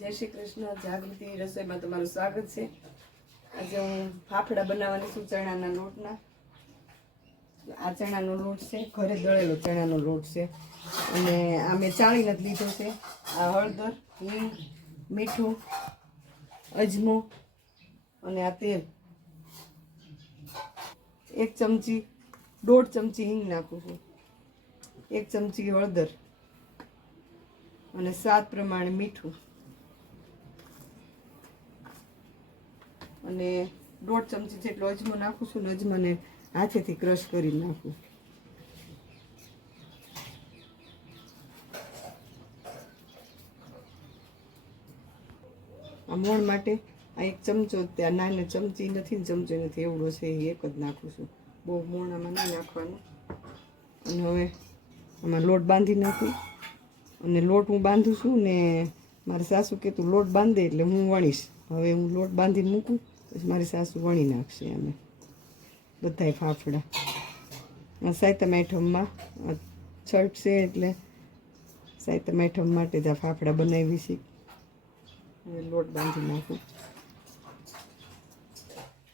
જય શ્રી કૃષ્ણ. જાગૃતિ રસોઈમાં તમારું સ્વાગત છે. આજે હું ફાફડા બનાવવાની છું ચણાના લોટના. આ ચણાનો લોટ છે, ઘરે દળેલો ચણાનો લોટ છે અને આ મેં ચાળી નથી લીધો છે. આ હળદર, હિંગ, મીઠું, અજમો અને આ તેલ. 1 ચમચી 1.5 ચમચી હિંગ નાખું છું, 1 ચમચી હળદર અને સ્વાદ પ્રમાણે મીઠું અને 1.5 ચમચી જેટલો અજમો નાખું છું ને અજમાને હાથેથી ક્રશ કરી નાખું. આ મોણ માટે આ 1 ચમચો, ત્યાં નાનો ચમચી નથી ને ચમચો નથી એવડો છે, એ એક જ નાખું છું. બહુ મોણ આમાં નહીં નાખવાનું. અને હવે આમાં લોટ બાંધી નાખું. અને લોટ હું બાંધું છું ને મારી સાસુ કે તું લોટ બાંધે એટલે હું વણીશ. હવે હું લોટ બાંધીને મૂકું પછી મારી સાસુ વણી નાખશે. અમે બધાય ફાફડા સાતમ આઠમમાં છઠ છે એટલે સાતમ આઠમ માટે જ આ ફાફડા બનાવી છે. હવે લોટ બાંધી નાખું.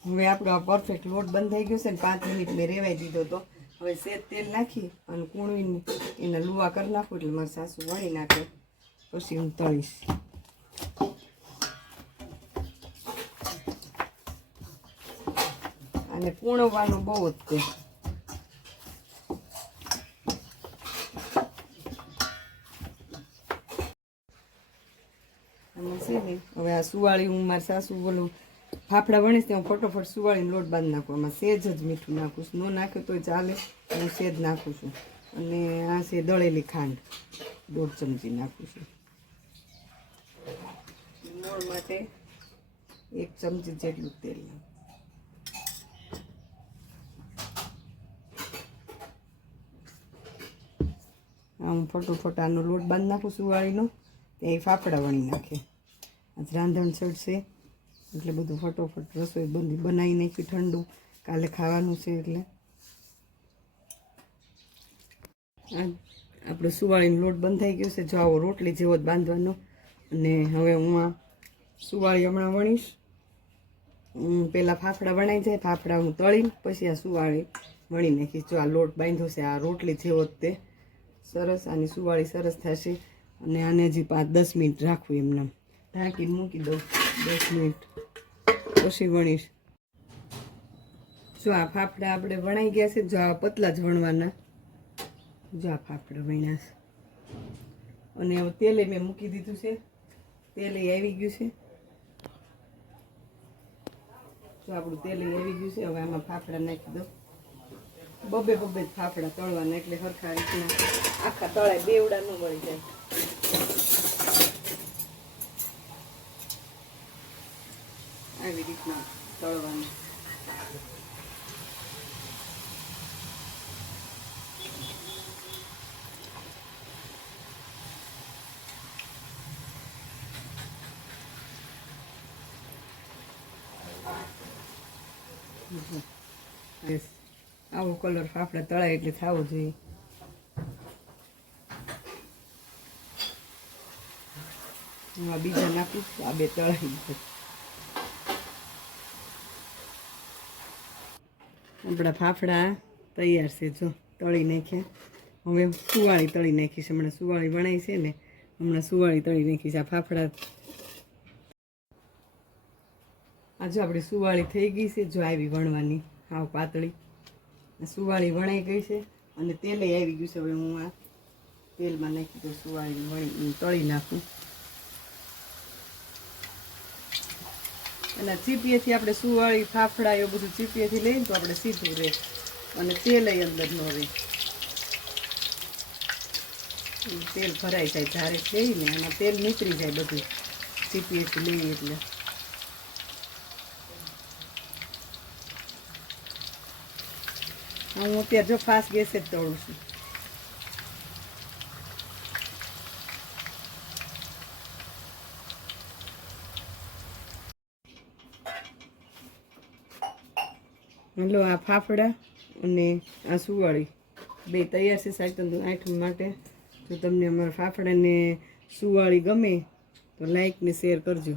હવે આપણો આ પરફેક્ટ લોટ બંધાઈ ગયો છે ને 5 મિનિટ મેં રેવાઈ દીધો હતો. હવે સેજ તેલ નાખી અને કૂણવીને એના લુવા કરી નાખું એટલે મારી સાસુ વણી નાખે પછી હું તળીશ. અને કૂણવવાનું બહુ જ તે. આમાં છે ને હવે આ સુવાળી હું મારી સાસુ બોલું ફાફડા વણીશ ત્યાં ફટોફટ સુવાળીને લોટ બાંધી નાખું. આમાં સેજ જ મીઠું નાખું છું, ન નાખ્યું તોય ચાલે, હું સેજ નાખું છું. અને આ છે દળેલી ખાંડ 1.5 ચમચી નાખું છું. મોણ માટે 1 ચમચી જેટલું તેલ નાખું. હું ફટોફટ આનો લોટ બાંધી નાખું સુવાળીનો, ત્યાં ફાફડા વણી નાખે. આજ રાંધણ ચડશે એટલે બધું ફટોફટ રસોઈ બનાવી નાખી. ઠંડુ કાલે ખાવાનું છે એટલે આપણો સુવાળીનો લોટ બંધાઈ ગયો છે. જો આવો રોટલી જેવો જ બાંધવાનો. અને હવે હું આ સુવાળી હમણાં વણીશ. પહેલાં ફાફડા વણાઈ જાય, ફાફડા હું તળીને પછી આ સુવાળી વણી નાખીશ. જો આ લોટ બાંધ્યો છે આ રોટલી જેવો જ તે સરસ. આની સુવાળી સરસ થશે. અને આને હજી 5-10 મિનિટ રાખવું એમને ઢાંકીને મૂકી દઉં. 10 મિનિટ પછી વણીશ. જો આ ફાફડા આપણે વણાઈ ગયા છે. જો આ પતલા જ વણવાના. જો આ ફાફડા વણ્યા છે. અને હવે તેલે મેં મૂકી દીધું છે, તેલે આવી ગયું છે. જો આપણું તેલે આવી ગયું છે. હવે આમાં ફાફડા નાખી દો. બબે ફાફડા તળવાના એટલે સરખા રીતના આખા તળાય, બેવડા ન વળી જાય. આવી રીતના તળવાનું. આવો કલર ફાફડા તળાય એટલે થવો જોઈએ. હું આ બીજા નાખું, આ 2 તળાઈ જાય. આપણા ફાફડા તૈયાર છે. જો તળી નાખ્યા. હવે સુવાળી તળી નાખીશ. હમણાં સુવાળી વણાઈ છે ને, હમણાં સુવાળી તળી નાખીશ. આ ફાફડા આ જો આપણી સુવાળી થઈ ગઈ છે. જો આવી વણવાની હાવ પાતળી સુવાળી વણાઈ ગઈ છે અને તેલે આવી ગયું છે. હવે હું આ તેલમાં નાખી દઉં. સુવાળી વણી તળી નાખું. અને ચીપીએથી આપણે સુવાળી ફાફડા એવું બધું ચીપીએથી લઈને તો આપણે સીધું રહે અને તેલ અંદર ન રહે. તેલ ભરાઈ જાય ધારે લઈને એમાં તેલ નીકળી જાય બધું ચીપીએથી લઈએ એટલે. હું અત્યારે જો ફાસ્ટ ગેસે જ તળું છું. હલો, આ ફાફડા અને આ સુવાળી 2 તૈયાર છે સાતમ આઠમ માટે. જો તમને અમારા ફાફડાને સુવાળી ગમે તો લાઈક ને શેર કરજો.